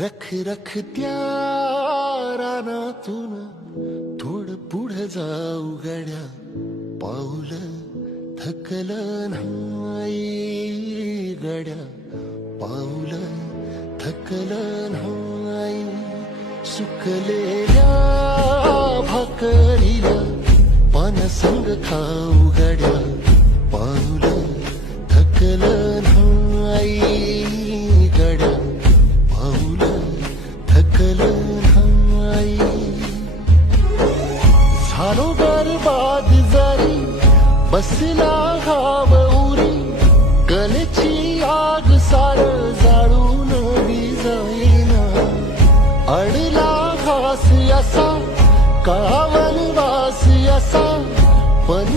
रख रख त्या रानातून थोडं पुढं जाऊ गड्या, पाऊल थकलं नाही गड्या, पाऊल थकलं नाही. सुकलेल्या भाकरीला पानसंग खाऊ गड्या, पाऊल थकलं नाही गड्या, पाऊल थकलं नाही. झालो बरबाद जरी बसला घाव उरी, कलेची आग सार जाळून जाईना. अडला घास असा काळा वनवास असा पण